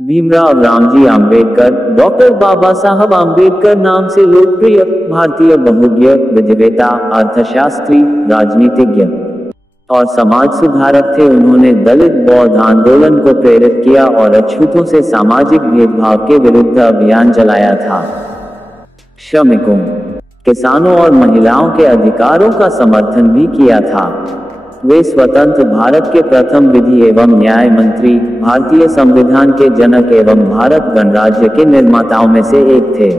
Bhimrao Ramji Ambedkar, doctor बाबा साहब आम्बेडकर नाम से लोकप्रिय भारतीय बहुज्ञ, विधिवेता, अर्थशास्त्री, राजनीतिज्ञ और समाज सुधारक थे। उन्होंने दलित बौद्ध आंदोलन को प्रेरित किया और अछूतों से सामाजिक भेदभाव के विरुद्ध अभियान चलाया था। श्रमिकों, किसानों और महिलाओं के अधिकारों का समर्थन भी किया था। वे स्वतंत्र भारत के प्रथम विधि एवं न्याय मंत्री, भारतीय संविधान के जनक एवं भारत गणराज्य के निर्माताओं में से एक थे।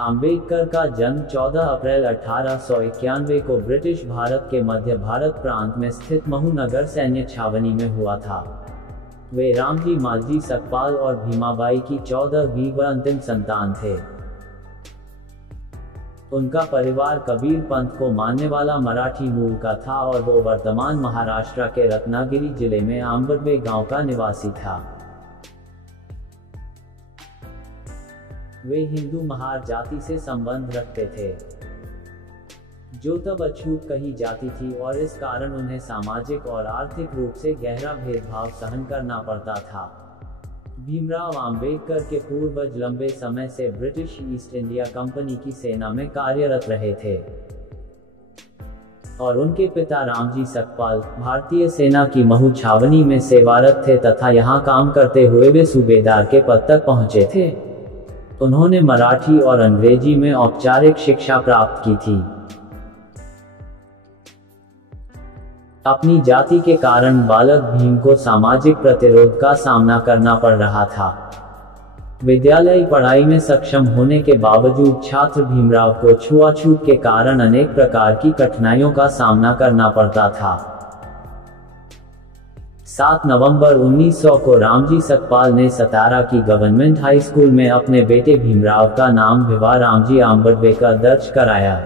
आम्बेडकर का जन्म 14 अप्रैल 1891 को ब्रिटिश भारत के मध्य भारत प्रांत में स्थित महू नगर सैन्य छावनी में हुआ था। वे रामजी मालजी सकपाल और भीमाबाई की 14वीं व अंतिम संतान थे। उनका परिवार कबीर पंथ को मानने वाला मराठी मूल का था और वो वर्तमान महाराष्ट्र के रत्नागिरी जिले में आंबडवे गांव का निवासी था। वे हिंदू महार जाति से संबंध रखते थे, जो तब अछूत कही जाती थी और इस कारण उन्हें सामाजिक और आर्थिक रूप से गहरा भेदभाव सहन करना पड़ता था। भीमराव आम्बेडकर के पूर्वज लंबे समय से ब्रिटिश ईस्ट इंडिया कंपनी की सेना में कार्यरत रहे थे और उनके पिता रामजी सकपाल भारतीय सेना की महू छावनी में सेवारत थे तथा यहां काम करते हुए वे सूबेदार के पद तक पहुंचे थे। उन्होंने मराठी और अंग्रेजी में औपचारिक शिक्षा प्राप्त की थी। अपनी जाति के कारण बालक भीम को सामाजिक प्रतिरोध का सामना करना पड़ रहा था। विद्यालयी पढ़ाई में सक्षम होने के बावजूद छात्र भीमराव को छुआछूत के कारण अनेक प्रकार की कठिनाइयों का सामना करना पड़ता था। 7 नवंबर 1900 को रामजी सकपाल ने सतारा की गवर्नमेंट हाई स्कूल में अपने बेटे भीमराव का नाम भिवा रामजी आम्बेडकर दर्ज कराया।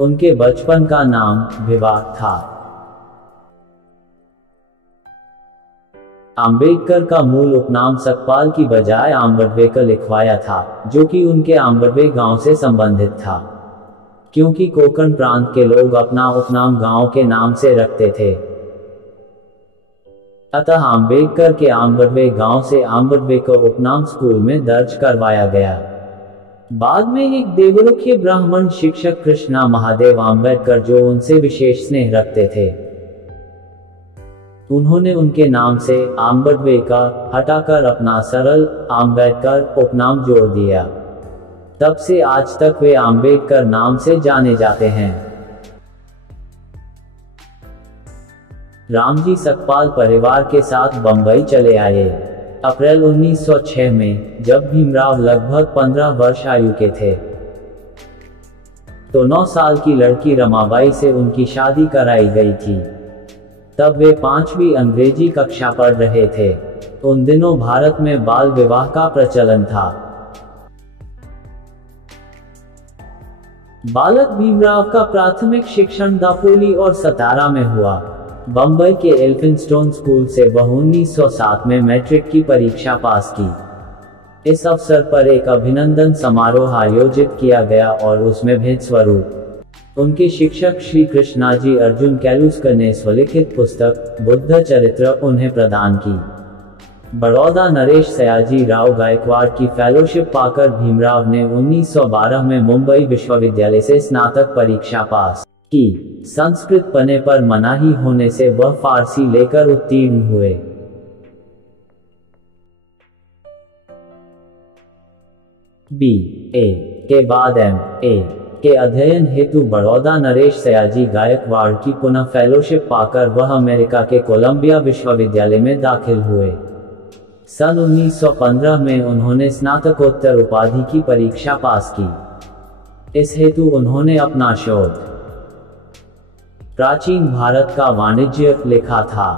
उनके बचपन का नाम भिवा था। आम्बेडकर का मूल उपनाम सकपाल की बजाय आम्बेडकर लिखवाया था, जो कि उनके आम्बडवे गांव से संबंधित था, क्योंकि कोंकण प्रांत के लोग अपना उपनाम गांव के नाम से रखते थे। अतः आम्बेडकर के आम्बडवे गांव से आम्बेडकर उपनाम स्कूल में दर्ज करवाया गया। बाद में एक देवरुखीय ब्राह्मण शिक्षक कृष्णा महादेव आम्बेडकर, जो उनसे विशेष स्नेह रखते थे, उन्होंने उनके नाम से आम्बेडकर हटाकर अपना सरल आम्बेडकर उपनाम जोड़ दिया। तब से आज तक वे आम्बेडकर नाम से जाने जाते हैं। रामजी सकपाल परिवार के साथ बंबई चले आए अप्रैल 1906 में, जब भीमराव लगभग 15 वर्ष आयु के थे। तो 9 साल की लड़की रमाबाई से उनकी शादी कराई गई थी। तब वे 5वीं अंग्रेजी कक्षा पढ़ रहे थे। उन दिनों भारत में बाल विवाह का प्रचलन था। बालक भीमराव का प्राथमिक शिक्षण दापोली और सतारा में हुआ। बंबई के एल्फिंस्टोन स्कूल से वह 1907 में मैट्रिक की परीक्षा पास की। इस अवसर पर एक अभिनंदन समारोह आयोजित किया गया और उसमें भेंट स्वरूप उनके शिक्षक श्री कृष्णाजी अर्जुन कैलुस्कर ने स्वलिखित पुस्तक बुद्ध चरित्र उन्हें प्रदान की। बड़ौदा नरेश सयाजी राव गायकवाड़ की फेलोशिप पाकर भीमराव ने 1912 में मुंबई विश्वविद्यालय से स्नातक परीक्षा पास की। संस्कृत पढ़ने पर मनाही होने से वह फारसी लेकर उत्तीर्ण हुए। BA के बाद MA के अध्ययन हेतु बड़ौदा नरेश सयाजी गायकवाड़ की पुनः फेलोशिप पाकर वह अमेरिका के कोलंबिया विश्वविद्यालय में दाखिल हुए। सन 1915 में उन्होंने स्नातकोत्तर उपाधि की परीक्षा पास की। इस हेतु उन्होंने अपना शोध प्राचीन भारत का वाणिज्य लिखा था।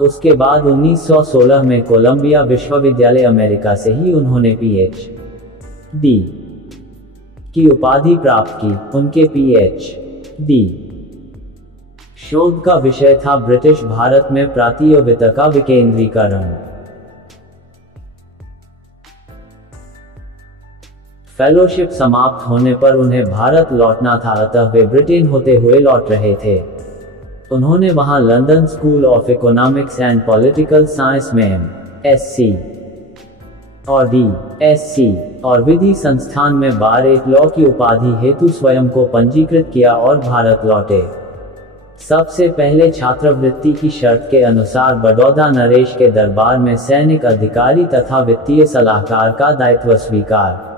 उसके बाद 1916 में कोलंबिया विश्वविद्यालय अमेरिका से ही उन्होंने PhD की उपाधि प्राप्त की। उनके PhD शोध का विषय था ब्रिटिश भारत में प्रांतीय वित्त का विकेंद्रीकरण। फेलोशिप समाप्त होने पर उन्हें भारत लौटना था, अतः वे ब्रिटेन होते हुए लौट रहे थे। उन्होंने वहां London school of economics and political science में एम.Sc. और D.Sc. और विधि संस्थान में बार एक लॉ की उपाधि हेतु स्वयं को पंजीकृत किया और भारत लौटे। सबसे पहले छात्रवृत्ति की शर्त के अनुसार बड़ौदा नरेश के दरबार में सैनिक अधिकारी तथा वित्तीय सलाहकार का दायित्व स्वीकार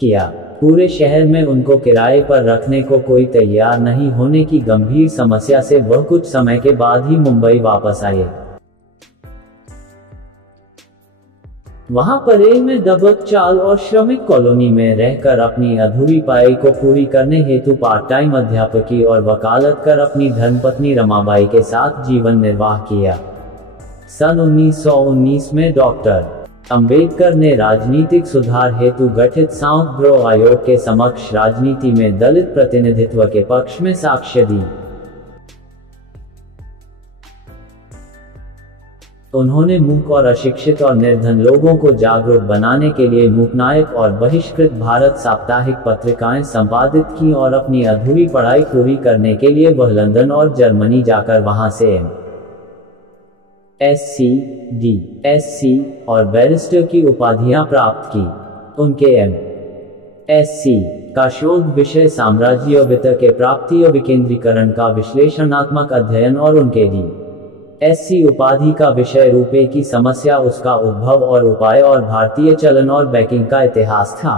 किया। पूरे शहर में उनको किराए पर रखने को कोई तैयार नहीं होने की गंभीर समस्या से वह कुछ समय के बाद ही मुंबई वापस आए। वहां परेल में दबक चाल और श्रमिक कॉलोनी में रहकर अपनी अधूरी पढ़ाई को पूरी करने हेतु पार्ट टाइम अध्यापकी और वकालत कर अपनी धर्मपत्नी रमाबाई के साथ जीवन निर्वाह किया। सन 1919 में डॉक्टर अंबेडकर ने राजनीतिक सुधार हेतु गठित साउथ ब्रो आयोग के समक्ष राजनीति में दलित प्रतिनिधित्व के पक्ष में साक्ष्य दी। उन्होंने मूक और अशिक्षित और निर्धन लोगों को जागरूक बनाने के लिए मूकनायक और बहिष्कृत भारत साप्ताहिक पत्रिकाएं संपादित की और अपनी अधूरी पढ़ाई पूरी करने के लिए वह लंदन और जर्मनी जाकर वहां से M.Sc. D.Sc. और बैरिस्टर की उपाधियां प्राप्त की। उनके M.Sc. का शोध विषय साम्राज्य वित्त के प्राप्ति और विकेंद्रीकरण का विश्लेषणात्मक अध्ययन और उनके D.Sc. उपाधि का विषय रुपए की समस्या, उसका उद्भव और उपाय और भारतीय चलन और बैंकिंग का इतिहास था।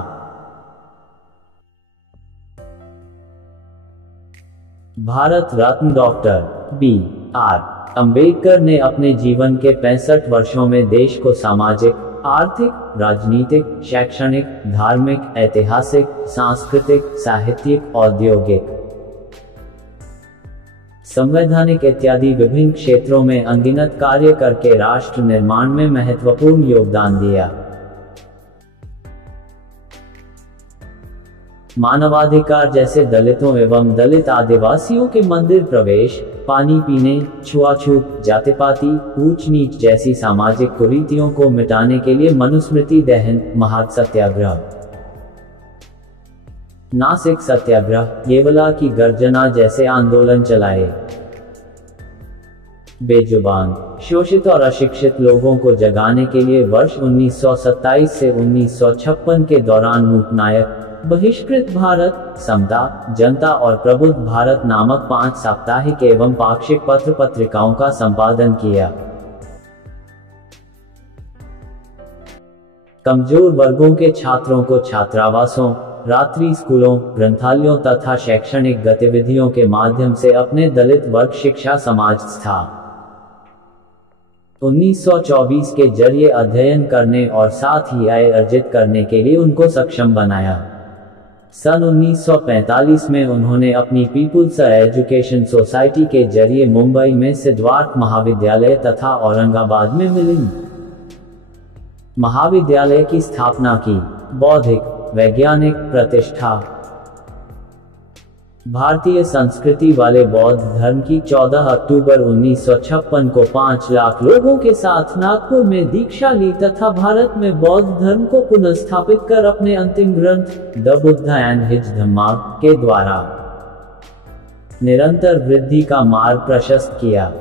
Bharat Ratna doctor B.R. अंबेडकर ने अपने जीवन के 65 वर्षों में देश को सामाजिक, आर्थिक, राजनीतिक, शैक्षणिक, धार्मिक, ऐतिहासिक, सांस्कृतिक, साहित्यिक, औद्योगिक, संवैधानिक इत्यादि विभिन्न क्षेत्रों में अनगिनत कार्य करके राष्ट्र निर्माण में महत्वपूर्ण योगदान दिया। मानवाधिकार जैसे दलितों एवं दलित आदिवासियों के मंदिर प्रवेश, पानी पीने, छुआछूत, जातिपाति, ऊंच नीच जैसी सामाजिक कुरीतियों को मिटाने के लिए मनुस्मृति दहन, महासत्याग्रह, नासिक सत्याग्रह, येवला की गर्जना जैसे आंदोलन चलाए। बेजुबान, शोषित और अशिक्षित लोगों को जगाने के लिए वर्ष 1927 से 1956 के दौरान मूकनायक, बहिष्कृत भारत, समता, जनता और प्रबुद्ध भारत नामक 5 साप्ताहिक एवं पाक्षिक पत्र पत्रिकाओं का संपादन किया। कमजोर वर्गों के छात्रों को छात्रावासों, रात्रि स्कूलों, ग्रंथालयों तथा शैक्षणिक गतिविधियों के माध्यम से अपने दलित वर्ग शिक्षा समाज था 1924 के जरिए अध्ययन करने और साथ ही आय अर्जित करने के लिए उनको सक्षम बनाया। सन 1945 में उन्होंने अपनी पीपुल्स एजुकेशन सोसाइटी के जरिए मुंबई में सिद्धार्थ महाविद्यालय तथा औरंगाबाद में मिलिंद महाविद्यालय की स्थापना की। बौद्धिक, वैज्ञानिक प्रतिष्ठा, भारतीय संस्कृति वाले बौद्ध धर्म की 14 अक्टूबर 1956 को 5 लाख लोगों के साथ नागपुर में दीक्षा ली तथा भारत में बौद्ध धर्म को पुनर्स्थापित कर अपने अंतिम ग्रंथ द बुद्धा एंड हिज धम्मा के द्वारा निरंतर वृद्धि का मार्ग प्रशस्त किया।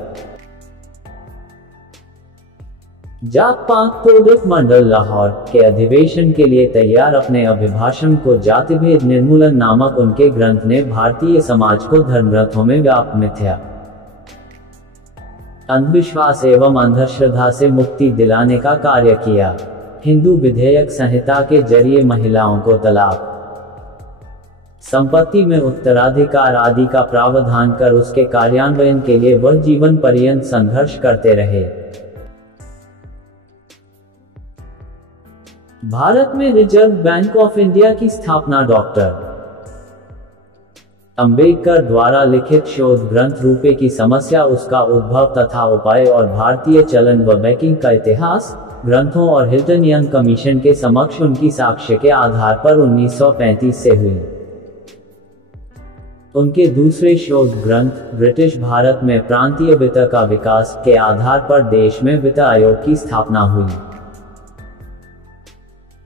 जात पात तोड़क मंडल लाहौर के अधिवेशन के लिए तैयार अपने अभिभाषण को जातिभेद निर्मूलन नामक उनके ग्रंथ ने भारतीय समाज को धर्मग्रंथों में व्याप्त मिथ्या अंधविश्वास एवं अंधश्रद्धा से मुक्ति दिलाने का कार्य किया। हिंदू विधेयक संहिता के जरिए महिलाओं को तलाक, संपत्ति में उत्तराधिकार आदि का प्रावधान कर उसके कार्यान्वयन के लिए वह जीवन पर्यंत संघर्ष करते रहे। भारत में रिजर्व बैंक ऑफ इंडिया की स्थापना डॉक्टर अंबेडकर द्वारा लिखित शोध ग्रंथ रुपए की समस्या, उसका उद्भव तथा उपाय और भारतीय चलन व बैंकिंग का इतिहास ग्रंथों और हिल्टन यंग कमीशन के समक्ष उनकी साक्ष्य के आधार पर 1935 से हुई। उनके दूसरे शोध ग्रंथ ब्रिटिश भारत में प्रांतीय वित्त का विकास के आधार पर देश में वित्त आयोग की स्थापना हुई।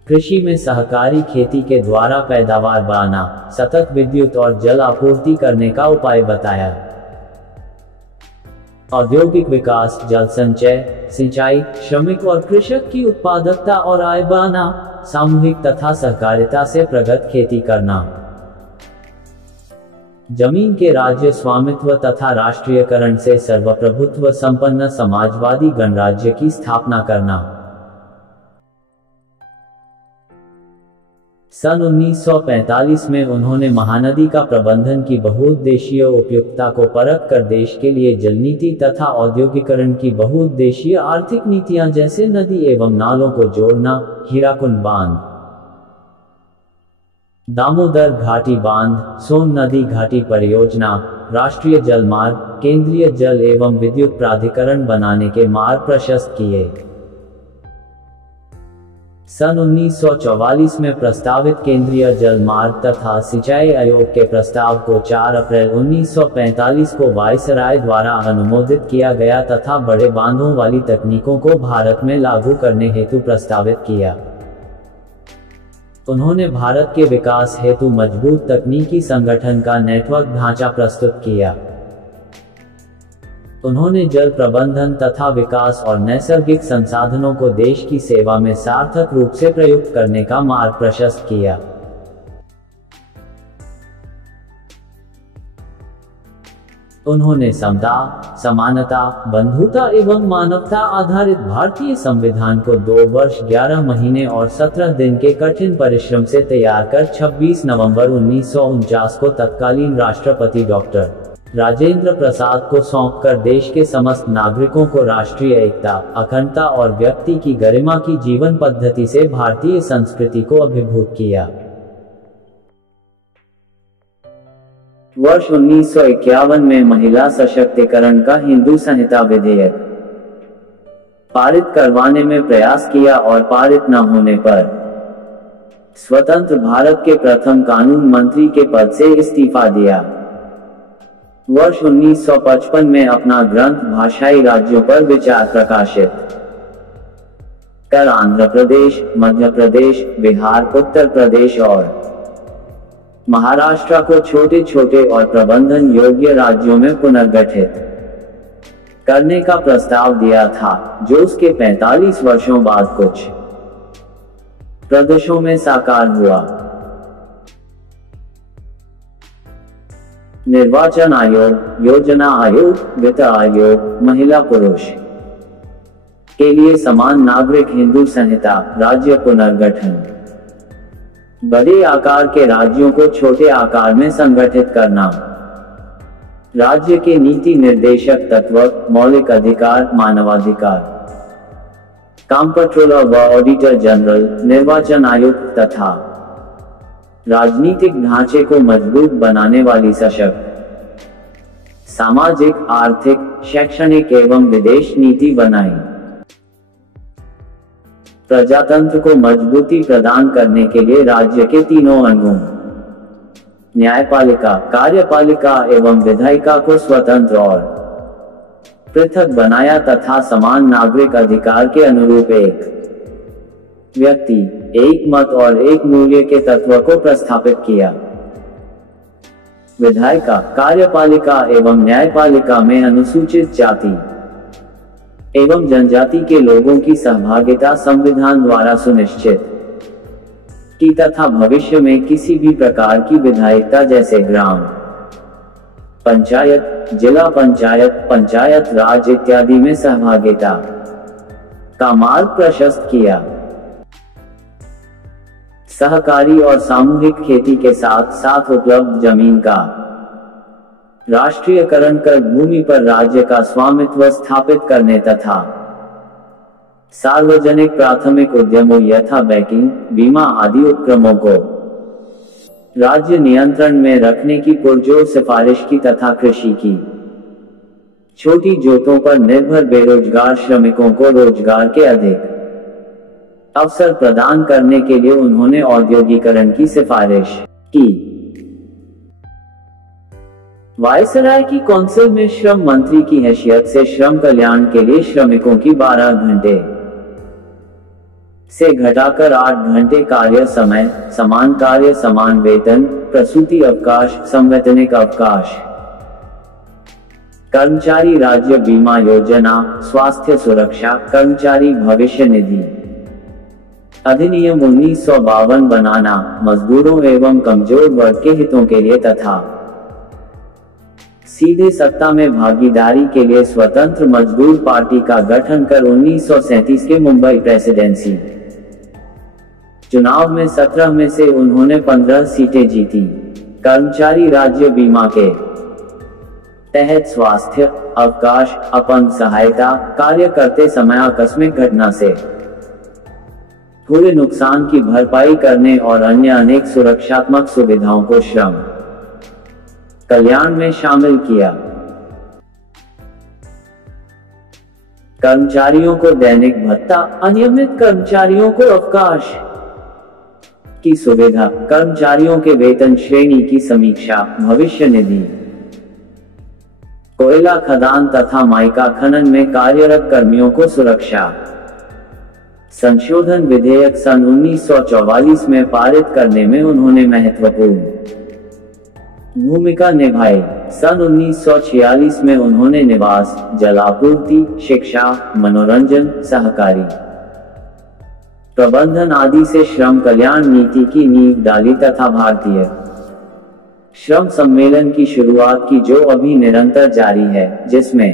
कृषि में सहकारी खेती के द्वारा पैदावार बढ़ाना, सतत विद्युत और जल आपूर्ति करने का उपाय बताया। औद्योगिक विकास, जल संचय, सिंचाई, श्रमिक और कृषक की उत्पादकता और आय बढ़ाना, सामूहिक तथा सहकारिता से प्रगत खेती करना, जमीन के राज्य स्वामित्व तथा राष्ट्रीयकरण से सर्वप्रभुत्व संपन्न समाजवादी गणराज्य की स्थापना करना। सन 1945 में उन्होंने महानदी का प्रबंधन की बहुउद्देशीय उपयुक्तता को परख कर देश के लिए जल नीति तथा औद्योगिकरण की बहुउद्देशीय आर्थिक नीतियां जैसे नदी एवं नालों को जोड़ना, हीराकुंड बांध, दामोदर घाटी बांध, सोन नदी घाटी परियोजना, राष्ट्रीय जल मार्ग, केंद्रीय जल एवं विद्युत प्राधिकरण बनाने के मार्ग प्रशस्त किए। सन 1944 में प्रस्तावित केंद्रीय जल मार्ग तथा सिंचाई आयोग के प्रस्ताव को 4 अप्रैल 1945 को वायसराय द्वारा अनुमोदित किया गया तथा बड़े बांधों वाली तकनीकों को भारत में लागू करने हेतु प्रस्तावित किया। उन्होंने भारत के विकास हेतु मजबूत तकनीकी संगठन का नेटवर्क ढांचा प्रस्तुत किया। उन्होंने जल प्रबंधन तथा विकास और नैसर्गिक संसाधनों को देश की सेवा में सार्थक रूप से प्रयुक्त करने का मार्ग प्रशस्त किया। उन्होंने समता, समानता, बंधुता एवं मानवता आधारित भारतीय संविधान को 2 वर्ष 11 महीने और 17 दिन के कठिन परिश्रम से तैयार कर 26 नवंबर 1949 को तत्कालीन राष्ट्रपति डॉक्टर राजेंद्र प्रसाद को सौंपकर देश के समस्त नागरिकों को राष्ट्रीय एकता, अखंडता और व्यक्ति की गरिमा की जीवन पद्धति से भारतीय संस्कृति को अभिभूत किया। वर्ष 1951 में महिला सशक्तिकरण का हिंदू संहिता विधेयक पारित करवाने में प्रयास किया और पारित न होने पर स्वतंत्र भारत के प्रथम कानून मंत्री के पद से इस्तीफा दिया। वर्ष 1955 में अपना ग्रंथ भाषाई राज्यों पर विचार प्रकाशित कर आंध्र प्रदेश, मध्य प्रदेश, बिहार, उत्तर प्रदेश और महाराष्ट्र को छोटे छोटे और प्रबंधन योग्य राज्यों में पुनर्गठित करने का प्रस्ताव दिया था, जो उसके 45 वर्षों बाद कुछ प्रदेशों में साकार हुआ। निर्वाचन आयोग, योजना आयोग, वित्त आयोग, महिला पुरुष के लिए समान नागरिक हिंदू संहिता, राज्य पुनर्गठन, बड़े आकार के राज्यों को छोटे आकार में संगठित करना, राज्य के नीति निर्देशक तत्व, मौलिक अधिकार, मानवाधिकार, कंट्रोलर व ऑडिटर जनरल, निर्वाचन आयुक्त तथा राजनीतिक ढांचे को मजबूत बनाने वाली सशक्त सामाजिक, आर्थिक, शैक्षणिक एवं विदेश नीति बनाई। प्रजातंत्र को मजबूती प्रदान करने के लिए राज्य के तीनों अंगों न्यायपालिका, कार्यपालिका एवं विधायिका को स्वतंत्र और पृथक बनाया तथा समान नागरिक अधिकार के अनुरूप एक व्यक्ति, एक मत और एक मूल्य के तत्व को प्रस्थापित किया। विधायिका, कार्यपालिका एवं न्यायपालिका में अनुसूचित जाति एवं जनजाति के लोगों की सहभागिता संविधान द्वारा सुनिश्चित की तथा भविष्य में किसी भी प्रकार की विधायिकता जैसे ग्राम पंचायत, जिला पंचायत, पंचायत राज इत्यादि में सहभागिता का मार्ग प्रशस्त किया। सहकारी और सामूहिक खेती के साथ साथ उपलब्ध जमीन का राष्ट्रीयकरण कर भूमि पर राज्य का स्वामित्व स्थापित करने तथा सार्वजनिक प्राथमिक उद्यमों यथा बैंकिंग, बीमा आदि उपक्रमों को राज्य नियंत्रण में रखने की पुरजोर सिफारिश की तथा कृषि की छोटी जोतों पर निर्भर बेरोजगार श्रमिकों को रोजगार के अधिक अवसर प्रदान करने के लिए उन्होंने औद्योगिकरण की सिफारिश की। वायसराय की कौंसिल में श्रम मंत्री की हैसियत से श्रम कल्याण के लिए श्रमिकों की 12 घंटे से घटाकर 8 घंटे कार्य समय, समान कार्य समान वेतन, प्रसूति अवकाश, संवैतनिक अवकाश कर्मचारी राज्य बीमा योजना, स्वास्थ्य सुरक्षा, कर्मचारी भविष्य निधि अधिनियम 1952 बनाना, मजदूरों एवं कमजोर वर्ग के हितों के लिए तथा सीधे सत्ता में भागीदारी के लिए स्वतंत्र मजदूर पार्टी का गठन कर 1937 के मुंबई प्रेसिडेंसी चुनाव में 17 में से उन्होंने 15 सीटें जीती। कर्मचारी राज्य बीमा के तहत स्वास्थ्य, अवकाश, अपंग सहायता, कार्य करते समय आकस्मिक घटना से हुए नुकसान की भरपाई करने और अन्य अनेक सुरक्षात्मक सुविधाओं को श्रम कल्याण में शामिल किया। कर्मचारियों को दैनिक भत्ता, अनियमित कर्मचारियों को अवकाश की सुविधा, कर्मचारियों के वेतन श्रेणी की समीक्षा, भविष्य निधि, कोयला खदान तथा माइका खनन में कार्यरत कर्मियों को सुरक्षा। संशोधन विधेयक सन 1944 में पारित करने में उन्होंने महत्वपूर्ण भूमिका निभाई। सन 1946 में उन्होंने निवास, जलापूर्ति, शिक्षा, मनोरंजन, सहकारी प्रबंधन आदि से श्रम कल्याण नीति की नींव डाली तथा भारतीय श्रम सम्मेलन की शुरुआत की, जो अभी निरंतर जारी है, जिसमें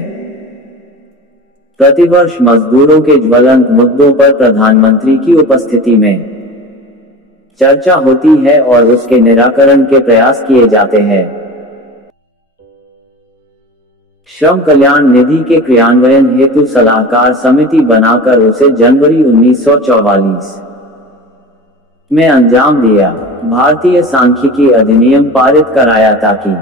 प्रतिवर्ष मजदूरों के ज्वलंत मुद्दों पर प्रधानमंत्री की उपस्थिति में चर्चा होती है और उसके निराकरण के प्रयास किए जाते हैं। श्रम कल्याण निधि के क्रियान्वयन हेतु सलाहकार समिति बनाकर उसे जनवरी 1944 में अंजाम दिया। भारतीय सांख्यिकी अधिनियम पारित कराया ताकि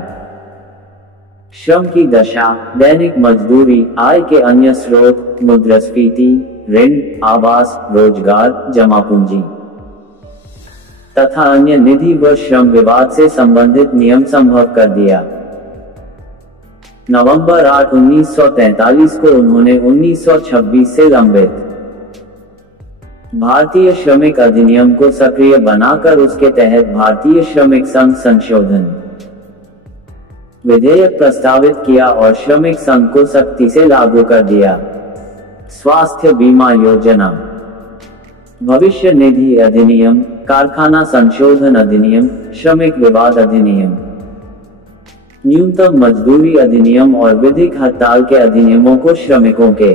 श्रम की दशा, दैनिक मजदूरी, आय के अन्य स्रोत, मुद्रास्फीति, ऋण, आवास, रोजगार, जमा पूंजी तथा अन्य निधि व श्रम विवाद से संबंधित नियम संभव कर दिया। नवंबर 8, 1943 को उन्होंने 1926 से लंबित भारतीय श्रमिक अधिनियम को सक्रिय बनाकर उसके तहत भारतीय श्रमिक संघ संशोधन विधेयक प्रस्तावित किया और श्रमिक संघ को सख्ती से लागू कर दिया। स्वास्थ्य बीमा योजना, भविष्य निधि अधिनियम, कारखाना संशोधन अधिनियम, श्रमिक विवाद अधिनियम, न्यूनतम मजदूरी अधिनियम और विधिक हड़ताल के अधिनियमों को श्रमिकों के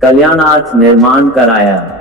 कल्याणार्थ निर्माण कराया।